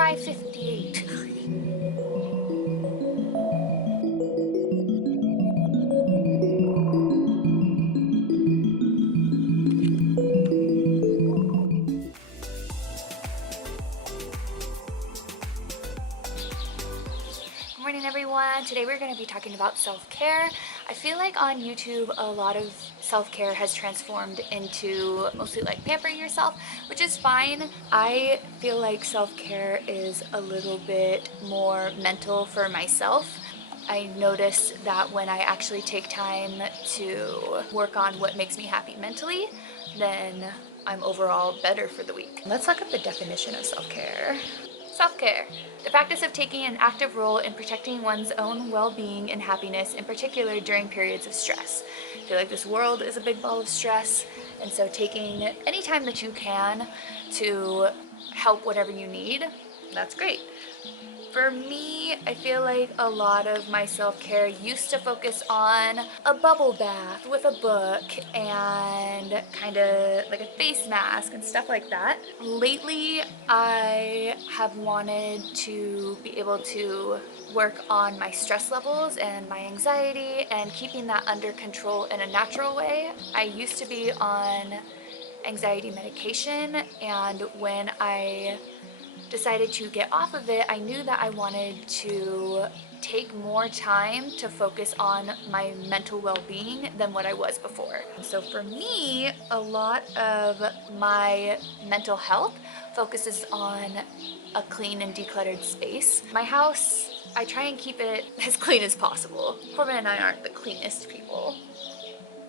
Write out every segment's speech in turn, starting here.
try 58. Good morning everyone. Today we're going to be talking about self-care. I feel like on YouTube a lot of self-care has transformed into mostly like pampering yourself, which is fine. I feel like self-care is a little bit more mental for myself. I notice that when I actually take time to work on what makes me happy mentally, then I'm overall better for the week. Let's look up the definition of self-care. Self-care, the practice of taking an active role in protecting one's own well-being and happiness, in particular during periods of stress. I feel like this world is a big ball of stress, and so taking any time that you can to help whatever you need, that's great. For me, I feel like a lot of my self-care used to focus on a bubble bath with a book and kind of like a face mask and stuff like that. Lately, I have wanted to be able to work on my stress levels and my anxiety and keeping that under control in a natural way. I used to be on anxiety medication, and when I decided to get off of it, I knew that I wanted to take more time to focus on my mental well-being than what I was before. So for me, a lot of my mental health focuses on a clean and decluttered space. My house, I try and keep it as clean as possible. Corbin and I aren't the cleanest people,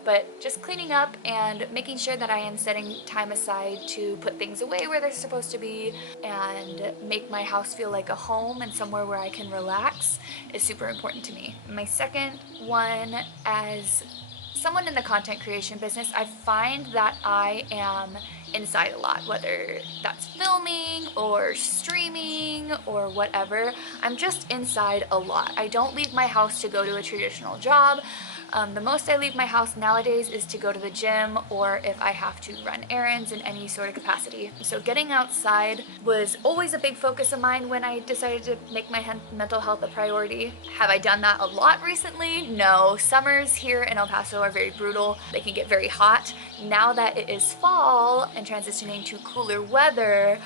but just cleaning up and making sure that I am setting time aside to put things away where they're supposed to be and make my house feel like a home and somewhere where I can relax is super important to me. My second one, as someone in the content creation business, I find that I am inside a lot, whether that's filming or streaming or whatever. I'm just inside a lot. I don't leave my house to go to a traditional job. The most I leave my house nowadays is to go to the gym or if I have to run errands in any sort of capacity. So getting outside was always a big focus of mine when I decided to make my mental health a priority. Have I done that a lot recently? No. Summers here in El Paso are very brutal. They can get very hot. Now that it is fall and transitioning to cooler weather,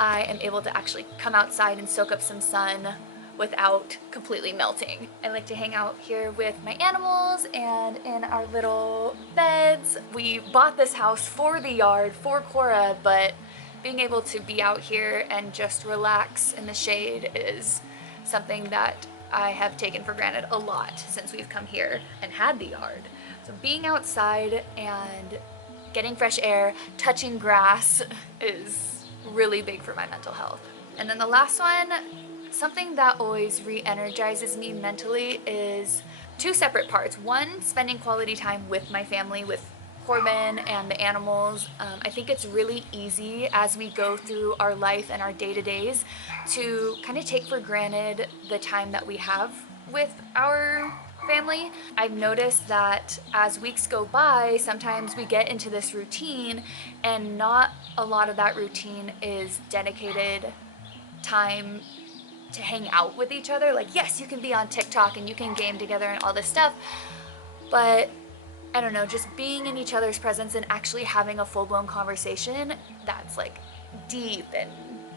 I am able to actually come outside and soak up some sun without completely melting. I like to hang out here with my animals and in our little beds. We bought this house for the yard, for Cora, but being able to be out here and just relax in the shade is something that I have taken for granted a lot since we've come here and had the yard. So being outside and getting fresh air, touching grass is really big for my mental health. And then the last one, something that always re-energizes me mentally, is two separate parts. One, spending quality time with my family, with Corbin and the animals. I think it's really easy as we go through our life and our day-to-days to kind of take for granted the time that we have with our family. I've noticed that as weeks go by, sometimes we get into this routine and not a lot of that routine is dedicated time to hang out with each other. Like, yes, you can be on TikTok and you can game together and all this stuff, but I don't know, just being in each other's presence and actually having a full-blown conversation that's like deep and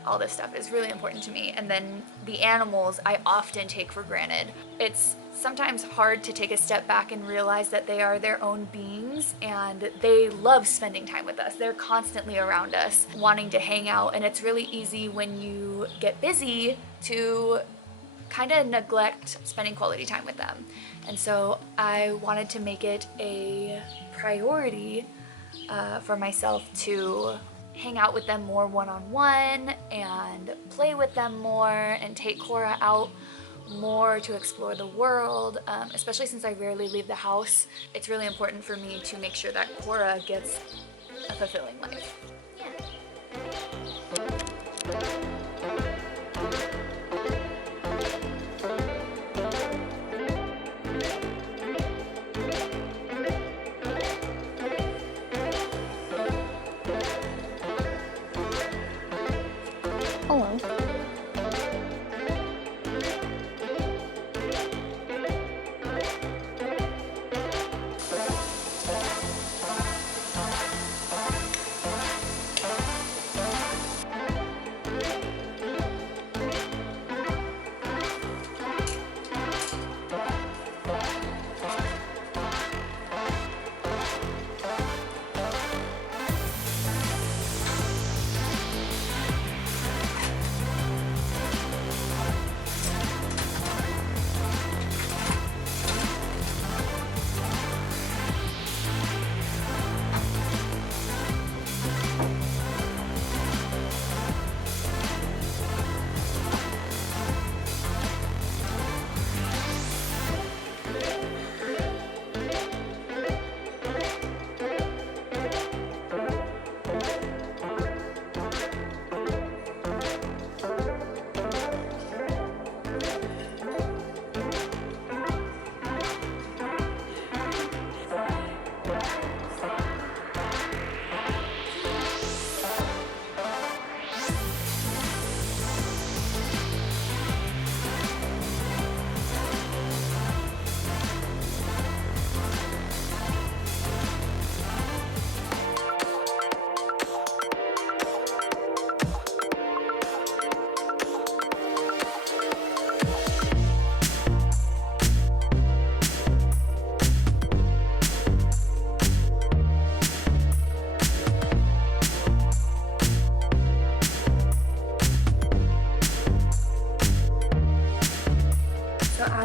all this stuff is really important to me. And then the animals I often take for granted. It's sometimes hard to take a step back and realize that they are their own beings and they love spending time with us. They're constantly around us, wanting to hang out, and it's really easy when you get busy to kind of neglect spending quality time with them. And so I wanted to make it a priority for myself to hang out with them more one-on-one and play with them more and take Cora out more to explore the world, especially since I rarely leave the house. It's really important for me to make sure that Cora gets a fulfilling life. Hello.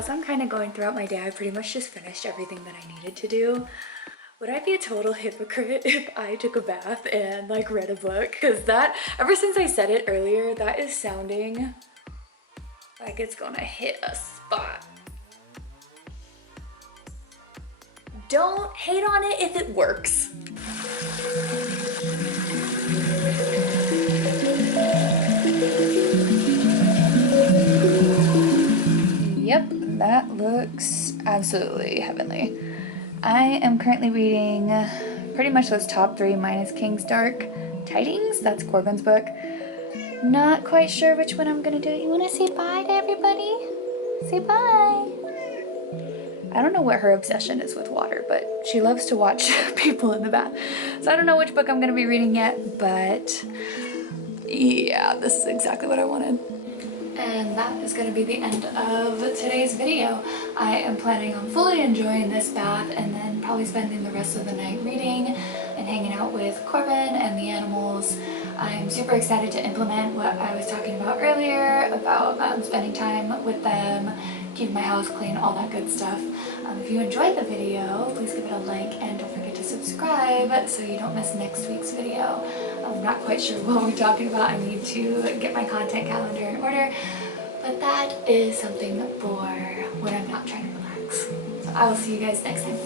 as I'm kind of going throughout my day, I pretty much just finished everything that I needed to do. Would I be a total hypocrite if I took a bath and like read a book? Because that, ever since I said it earlier, that is sounding like it's gonna hit a spot. Don't hate on it if it works. Yep, that looks absolutely heavenly. I am currently reading pretty much those top 3 minus King's Dark Tidings. That's Corbin's book. Not quite sure which one I'm gonna do. You wanna say bye to everybody? Say bye. I don't know what her obsession is with water, but she loves to watch people in the bath. So I don't know which book I'm gonna be reading yet, but yeah, this is exactly what I wanted. And that is going to be the end of today's video. I am planning on fully enjoying this bath and then probably spending the rest of the night reading and hanging out with Corbin and the animals. I'm super excited to implement what I was talking about earlier about spending time with them, keeping my house clean, all that good stuff. If you enjoyed the video, please give it a like and don't forget to subscribe so you don't miss next week's video. I'm not quite sure what we're talking about. I need to get my content calendar in order, but that is something for when I'm not trying to relax. So I will see you guys next time.